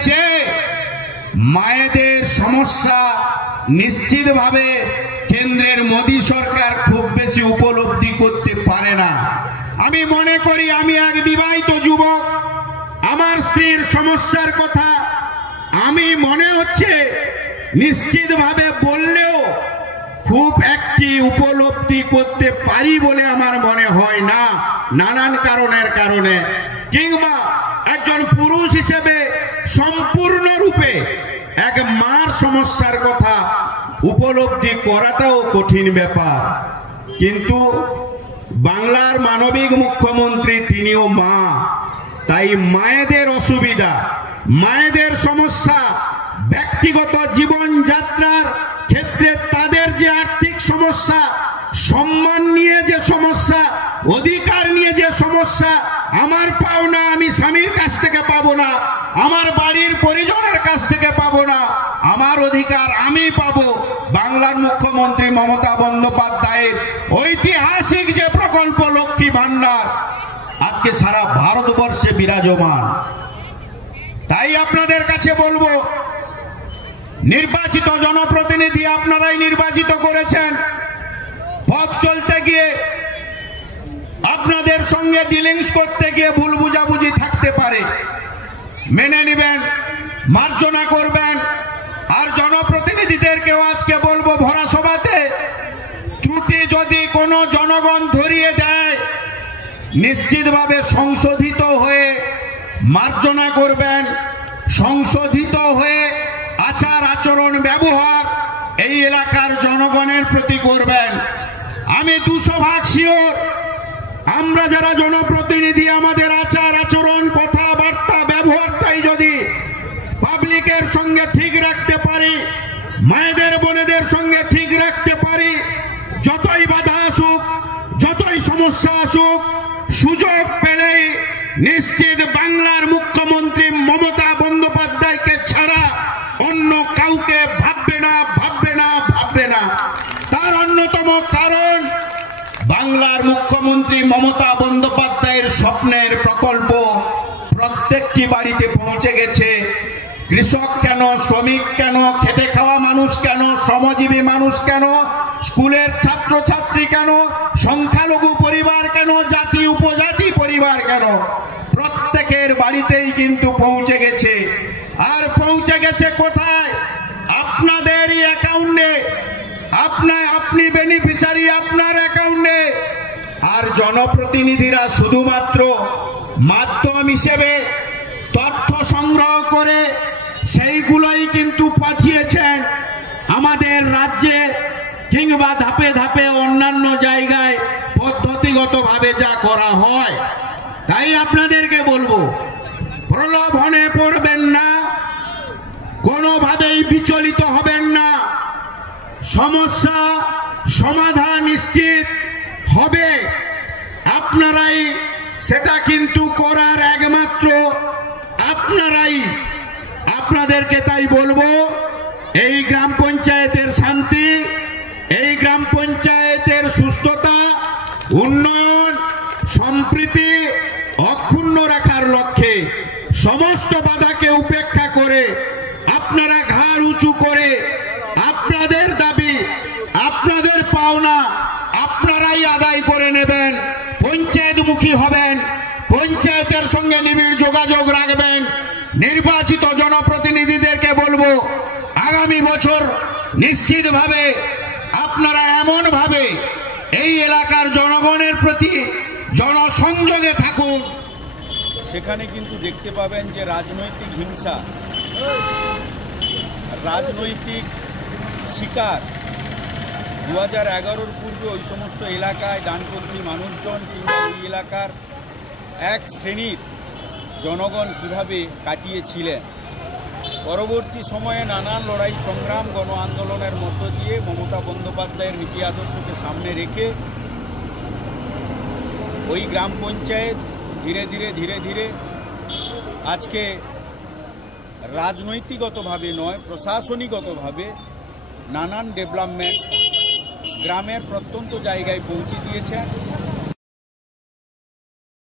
হয়েছে মায়েদের সমস্যা নিশ্চিতভাবে কেন্দ্রের মোদী সরকার খুব বেশি উপলব্ধি করতে পারে না। আমি মনে করি, আমি এক বিবাহিত যুবক, আমার স্ত্রীর সমস্যার কথা আমি মনে হচ্ছে নিশ্চিতভাবে বললেও খুব একটি উপলব্ধি করতে পারি বলে আমার মনে হয় না, নানান কারণে। কিংবা একজন পুরুষ হিসেবে সম্পূর্ণরূপে এক মার সমস্যার কথা উপলব্ধি করাটাও কঠিন ব্যাপার। কিন্তু বাংলার মানবিক মুখ্যমন্ত্রী তিনিও মা, তাই মায়েদের অসুবিধা, মায়েদের সমস্যা, ব্যক্তিগত জীবনযাত্রার ক্ষেত্রে তাদের যে আর্থিক সমস্যা, সম্মান নিয়ে যে সমস্যা, অধিকার নিয়ে যে সমস্যা, আমার পাওনা আমি স্বামীর কাছ থেকে পাবো না, আমার বাড়ির পরিজনের কাছ থেকে পাবো না, আমার অধিকার আমি পাবো বাংলার মুখ্যমন্ত্রী মমতা বন্দ্যোপাধ্যায়ের ঐতিহাসিক যে প্রকল্প লক্ষ্মী ভান্ডার আজকে সারা ভারতবর্ষে বিরাজমান। তাই আপনাদের কাছে বলবো, নির্বাচিত জনপ্রতিনিধি আপনারাই নির্বাচিত করেছেন, পথ চলতে গিয়ে আপনাদের সঙ্গে ডিলিংস করতে গিয়ে ভুল বুঝাবুঝি থাকতে পারে, মেনে নেবেন, মার্জনা করবেন। আর জনপ্রতিনিধিদেরকেও আজকে বলবো, ভরা সভাতে ত্রুটি যদি কোনো জনগণ ধরিয়ে দেয় নিশ্চিতভাবে সংশোধিত হয়ে মার্জনা করবেন, সংশোধিত হয়ে আচার আচরণ ব্যবহার এই এলাকার জনগণের প্রতি করবেন। আমি 200% শিওর, আমরা যারা জনপ্রতিনিধি আমাদের আচার আচরণ কথাবার্তা ব্যবহারটাই যদি পাবলিকের সঙ্গে ঠিক রাখতে পারি, মায়েদের বোনেদের সঙ্গে ঠিক রাখতে পারি, যতই বাধা আসুক, যতই সমস্যা আসুক, সুযোগ পেলেই নিশ্চিত বাংলার মুখ্যমন্ত্রী মমতা বন্দ্যোপাধ্যায়কে ছাড়া অন্য কাউকে ভাববে না। তার অন্যতম কারণ, বাংলার মুখ্যমন্ত্রী মমতা বন্দ্যোপাধ্যায়ের স্বপ্নের প্রকল্প প্রত্যেকটি বাড়িতে পৌঁছে গেছে। কৃষক কেন, শ্রমিক কেন, খেটে খাওয়া মানুষ কেন, শ্রমজীবী মানুষ কেন, স্কুলের ছাত্রছাত্রী কেন, সংখ্যালঘু পরিবার কেন, জাতি উপজাতি পরিবার কেন, প্রত্যেকের বাড়িতেই কিন্তু পৌঁছে গেছে। আর পৌঁছে গেছে কোথায়? আপনাদেরই অ্যাকাউন্টে, আপনি বেনিফিশিয়ারি আপনার অ্যাকাউন্টে। আর জনপ্রতিনিধিরা শুধুমাত্র মাধ্যম হিসেবে তথ্য সংগ্রহ করে সেইগুলোই কিন্তু পাঠিয়েছেন আমাদের রাজ্যে কিংবা ধাপে ধাপে অন্যান্য জায়গায় পদ্ধতিগতভাবে যা করা হয়। তাই আপনাদেরকে বলবো, প্রলোভনে পড়বেন না, কোনোভাবেই বিচলিত হবেন না। সমস্যা সমাধান নিশ্চিত হবে, আপনারাই সেটা কিন্তু করার একমাত্র আপনারাই। আপনাদেরকে তাই বলবো, এই গ্রাম পঞ্চায়েতের শান্তি, এই গ্রাম পঞ্চায়েতের সুস্থতা, উন্নয়ন, সম্প্রীতি অক্ষুণ্ণ রাখার লক্ষ্যে সমস্ত বাধাকে উপেক্ষা করে আপনারা ঘাড় উঁচু করে আপনাদের দাবি, আপনাদের পাওনা আপনারাই আদায় করে নেবেন, পঞ্চায়েতমুখী হবেন, পঞ্চায়েতের সঙ্গে নিবিড় যোগাযোগ রাখবেন। নির্বাচিত জনপ্রতিনিধিদেরকে বলবো, আগামী বছর নিশ্চিতভাবে আপনারা এমন ভাবে এই এলাকার জনগণের প্রতি জনসংযোগে থাকুন। সেখানে কিন্তু দেখতে পাবেন যে রাজনৈতিক হিংসা, রাজনৈতিক শিকার 2011-র পূর্বে ওই সমস্ত এলাকায় ডানপন্থী মানুষজন কিংবা ওই এলাকার এক শ্রেণীর জনগণ কীভাবে কাটিয়েছিলেন। পরবর্তী সময়ে নানান লড়াই সংগ্রাম, গণ আন্দোলনের মধ্য দিয়ে মমতা বন্দ্যোপাধ্যায়ের নীতি আদর্শকে সামনে রেখে ওই গ্রাম পঞ্চায়েত ধীরে ধীরে আজকে রাজনৈতিকগতভাবে নয়, প্রশাসনিকগতভাবে নানান ডেভেলপমেন্ট গ্রামের প্রত্যন্ত জায়গায় পৌঁছে দিয়েছেন।